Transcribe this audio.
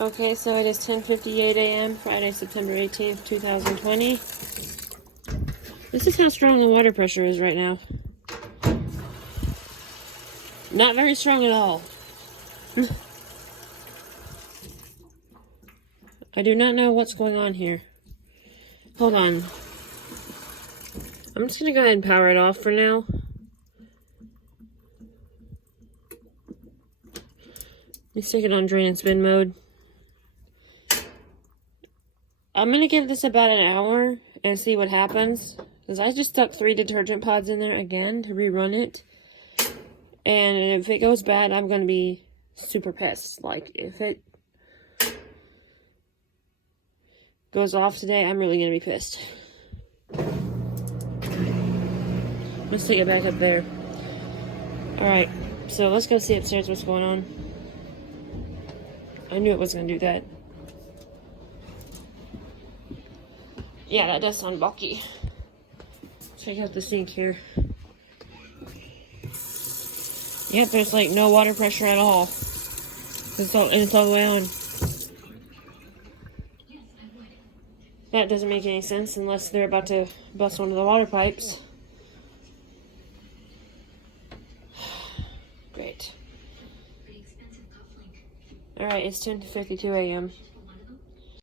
Okay, so it is 10:58 a.m. Friday, September 18th, 2020. This is how strong the water pressure is right now. Not very strong at all. I do not know what's going on here. Hold on. I'm just gonna go ahead and power it off for now. Let me stick it on drain and spin mode. I'm gonna give this about an hour and see what happens. Because I just stuck 3 detergent pods in there again to rerun it. And if it goes bad, I'm gonna be super pissed. Like, if it goes off today, I'm really gonna be pissed. Let's take it back up there. Alright, so let's go see upstairs what's going on. I knew it was gonna do that. Yeah, that does sound bulky. Check out the sink here. Yep, there's like no water pressure at all. It's all the way on. That doesn't make any sense unless they're about to bust one of the water pipes. Great. Alright, it's 10:52 a.m.